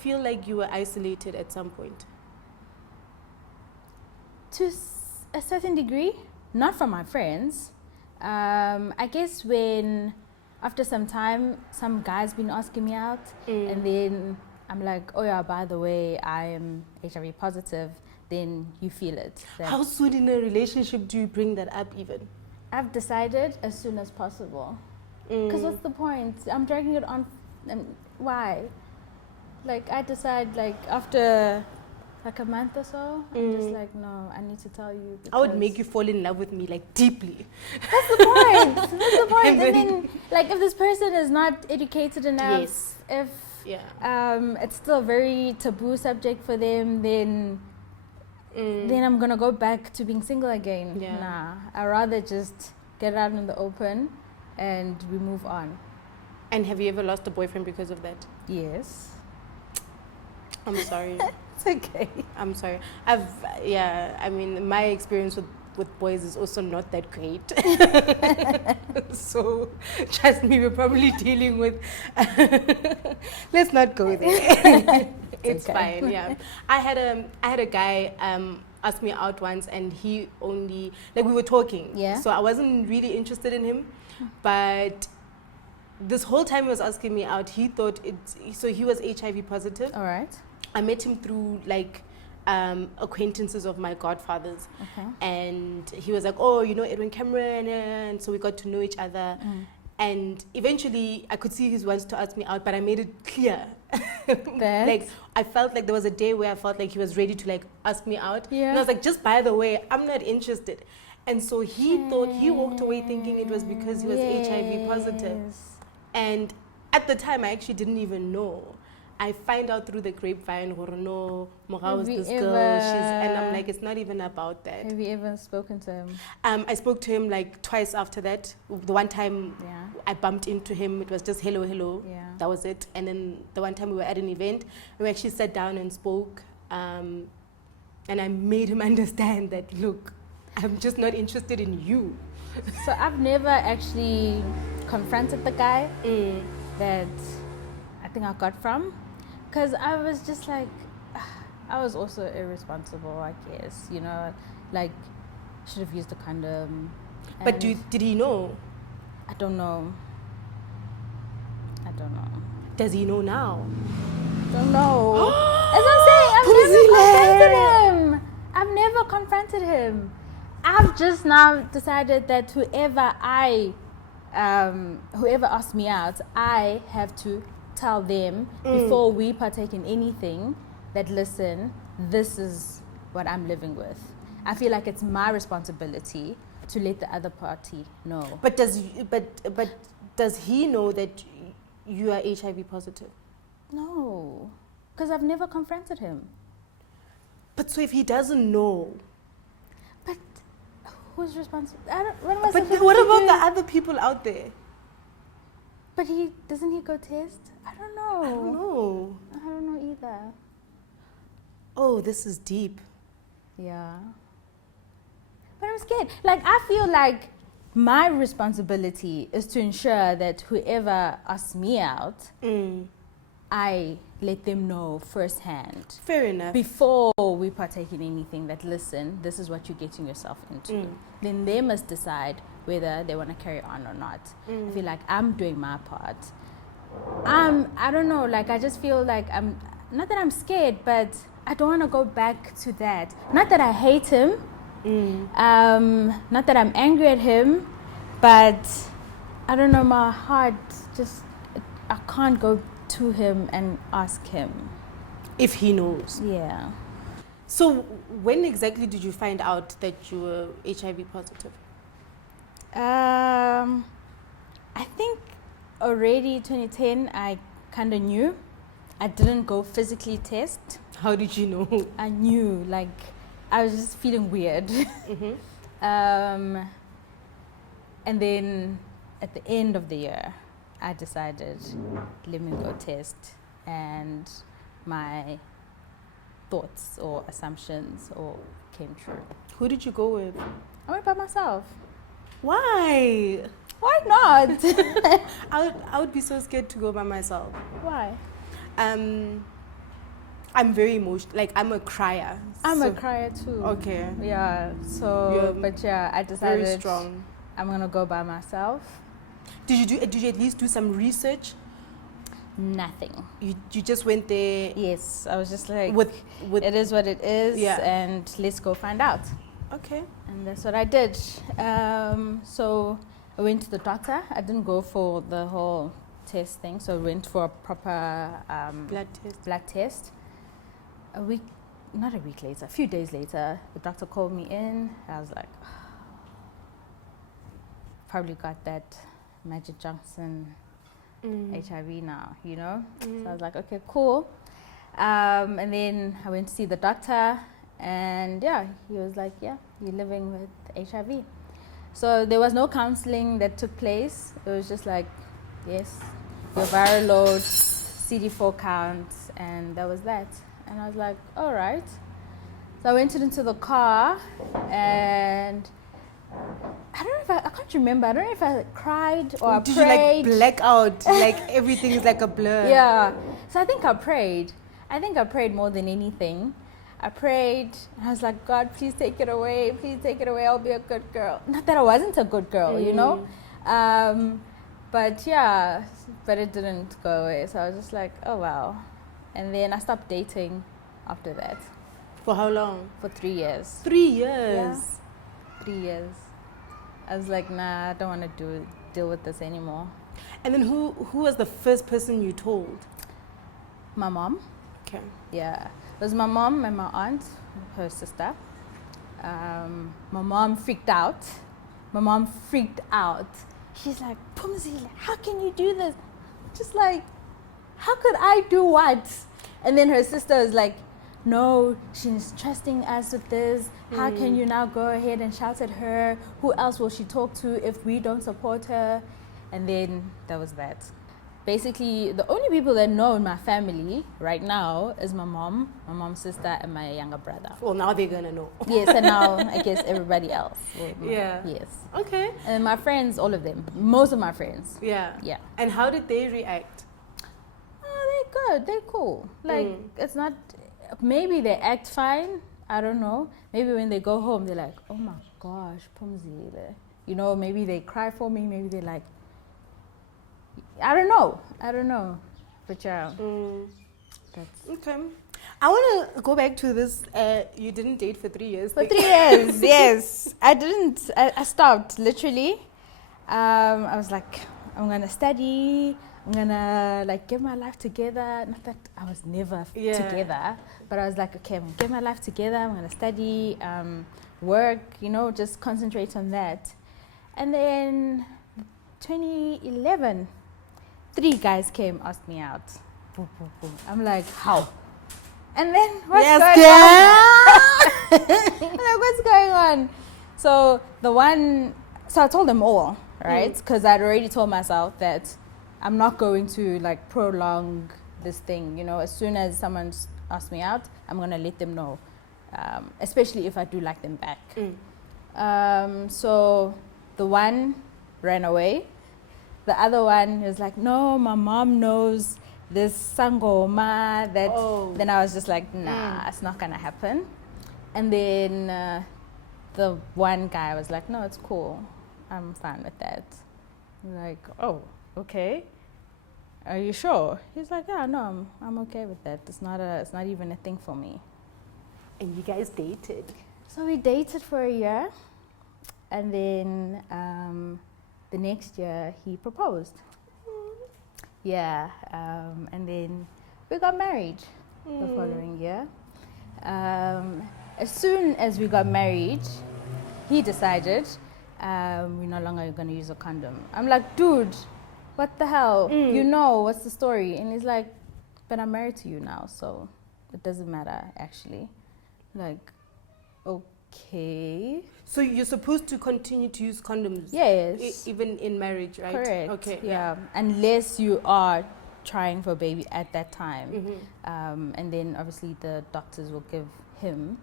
feel like you were isolated at some point? To a certain degree, not from my friends. I guess when after some time, some guy's been asking me out, and then I'm like, oh yeah, by the way, I am HIV positive, then you feel it. How soon in a relationship do you bring that up even? I've decided as soon as possible. Because what's the point? I'm dragging it on, and why? Like, I decide, like, after like a month or so, I'm just like, no, I need to tell you. I would make you fall in love with me, like, deeply. That's the point. That's the point. And then, like, if this person is not educated enough, if it's still a very taboo subject for them, then I'm gonna go back to being single again. Nah, I'd rather just get out in the open and we move on. And have you ever lost a boyfriend because of that? Yes. I'm sorry. It's okay. I'm sorry. I mean, my experience with boys is also not that great. So, trust me, we're probably dealing with... Let's not go there. It's okay. Fine, yeah. I had a guy ask me out once, and he only... Like, we were talking. Yeah. So, I wasn't really interested in him. But this whole time he was asking me out, he thought so he was HIV positive. All right. I met him through like acquaintances of my godfathers. Okay. And he was like, oh, you know Edwin Cameron, and so we got to know each other. And eventually I could see he wants to ask me out, but I made it clear. Like, I felt like there was a day where I felt like he was ready to like ask me out. Yeah. And I was like, just by the way, I'm not interested. And so he thought, he walked away thinking it was because he was HIV positive. And at the time, I actually didn't even know. I find out through the grapevine, no, Mogau was this girl. And I'm like, it's not even about that. Have you ever spoken to him? I spoke to him like twice after that. The one time I bumped into him, it was just hello, hello. Yeah. That was it. And then the one time we were at an event, we actually sat down and spoke. And I made him understand that, look, I'm just not interested in you. So I've never actually confronted the guy that I think I got from. Because I was just like, I was also irresponsible, I guess, you know, like, should have used a condom. But did he know? I don't know. Does he know now? Don't know. As I'm saying, I've never confronted him. I've just now decided that whoever asks me out, I have to tell them before we partake in anything that, listen, this is what I'm living with. I feel like it's my responsibility to let the other party know. But does he know that you are HIV positive? No, because I've never confronted him. But so if he doesn't know, but who's responsible? What about the other people out there? But doesn't he go test? I don't know. I don't know either. Oh, this is deep. Yeah. But I'm scared. Like, I feel like my responsibility is to ensure that whoever asks me out, I let them know firsthand. Fair enough. Before we partake in anything, that, listen, this is what you're getting yourself into. Then they must decide whether they want to carry on or not. I feel like I'm doing my part. I don't know, like, I just feel like not that I'm scared, but I don't want to go back to that. Not that I hate him, not that I'm angry at him, but I don't know, my heart just, I can't go to him and ask him. If he knows. Yeah. So when exactly did you find out that you were HIV positive? I think already 2010 I kind of knew. I didn't go physically test. How did you know? I knew, like, I was just feeling weird. And then at the end of the year, I decided, let me go test. And my thoughts or assumptions all came true. Who did you go with? I went by myself. Why? Why not? I would be so scared to go by myself. Why? I'm very emotional. Like, I'm a crier. I'm a crier too. Okay. Yeah. So, but yeah, I decided very strong. I'm gonna go by myself. Did you at least do some research? Nothing. You just went there? Yes. I was just like, with it is what it is, yeah. And let's go find out. Okay. And that's what I did. So I went to the doctor. I didn't go for the whole test thing, so I went for a proper blood test. A week later, a few days later, the doctor called me in. I was like, probably got that Magic Johnson HIV now, you know? So I was like, okay, cool. And then I went to see the doctor, and yeah, he was like, yeah, you're living with HIV. So there was no counseling that took place. It was just like, yes, your viral load, CD4 counts, and that was that. And I was like, all right. So I went into the car, and I can't remember. I don't know if I cried or I prayed. Did you like black out? Like everything is like a blur. Yeah. So I think I prayed. I think I prayed more than anything. I prayed, and I was like, God, please take it away. Please take it away. I'll be a good girl. Not that I wasn't a good girl, you know? But yeah, but it didn't go away. So I was just like, oh, wow. And then I stopped dating after that. For how long? For 3 years. 3 years? Yeah. 3 years. I was like, nah, I don't want to deal with this anymore. And then who was the first person you told? My mom. Okay. Yeah. It was my mom and my aunt, her sister. My mom freaked out. She's like, Phumzile, how can you do this? Just like, how could I do what? And then her sister is like, no, she's trusting us with this. How can you now go ahead and shout at her? Who else will she talk to if we don't support her? And then that was that. Basically, the only people that know in my family right now is my mom, my mom's sister, and my younger brother. Well, now they're gonna know. Yes, and now I guess everybody else. Yeah. Yes. Okay. And my friends, all of them, most of my friends. Yeah. Yeah. And how did they react? Oh, they're good. They're cool. Like, it's not, maybe they act fine. I don't know. Maybe when they go home, they're like, oh my gosh, Phumzile. You know, maybe they cry for me. Maybe they're like, I don't know. But yeah. That's okay. I want to go back to this. You didn't date for 3 years. For 3 years, yes. I didn't. I stopped, literally. I was like, I'm going to study. I'm going to like get my life together. Not that I was never together. But I was like, okay, I'm going to get my life together. I'm going to study, work, you know, just concentrate on that. And then 2011, 3 guys came, asked me out. Boom, boom, boom. I'm like, how? And then what's going on? I'm like, what's going on? So I told them all, right? Because I'd already told myself that I'm not going to like prolong this thing, you know. As soon as someone asks me out, I'm going to let them know, especially if I do like them back. So the one ran away. The other one was like, no, my mom knows this sangoma that. Then I was just like, nah, it's not gonna happen. And then the one guy was like, no, it's cool, I'm fine with that. I'm like, oh, okay, are you sure? He's like, yeah, no, I'm okay with that. It's not even a thing for me. And you guys dated? So we dated for a year, and then the next year he proposed. Yeah, and then we got married the following year. As soon as we got married, he decided we're no longer going to use a condom. I'm like, dude, what the hell? You know, what's the story? And he's like, but I'm married to you now, so it doesn't matter, actually. Like, okay. So you're supposed to continue to use condoms? Yes. Even in marriage, right? Correct. Okay. Yeah. Unless you are trying for a baby at that time. And then obviously the doctors will give him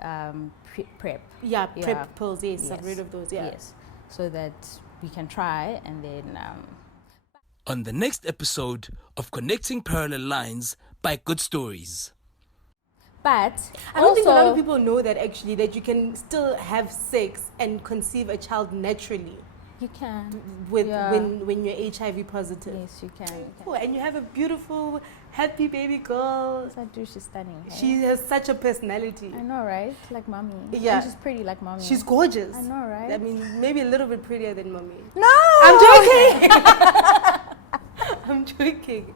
PrEP. Yeah, PrEP pills, yes. I've read of those, Yes. So that we can try, and then... On the next episode of Connecting Parallel Lines by Good Stories. But I don't think a lot of people know that actually, that you can still have sex and conceive a child naturally. You can. When you're HIV positive. Yes, you can. Oh, and you have a beautiful, happy baby girl. Yes, I do. She's stunning. Hey? She has such a personality. I know, right? Like mommy. Yeah. And she's pretty like mommy. She's gorgeous. I know, right? I mean, maybe a little bit prettier than mommy. No! I'm joking. I'm joking.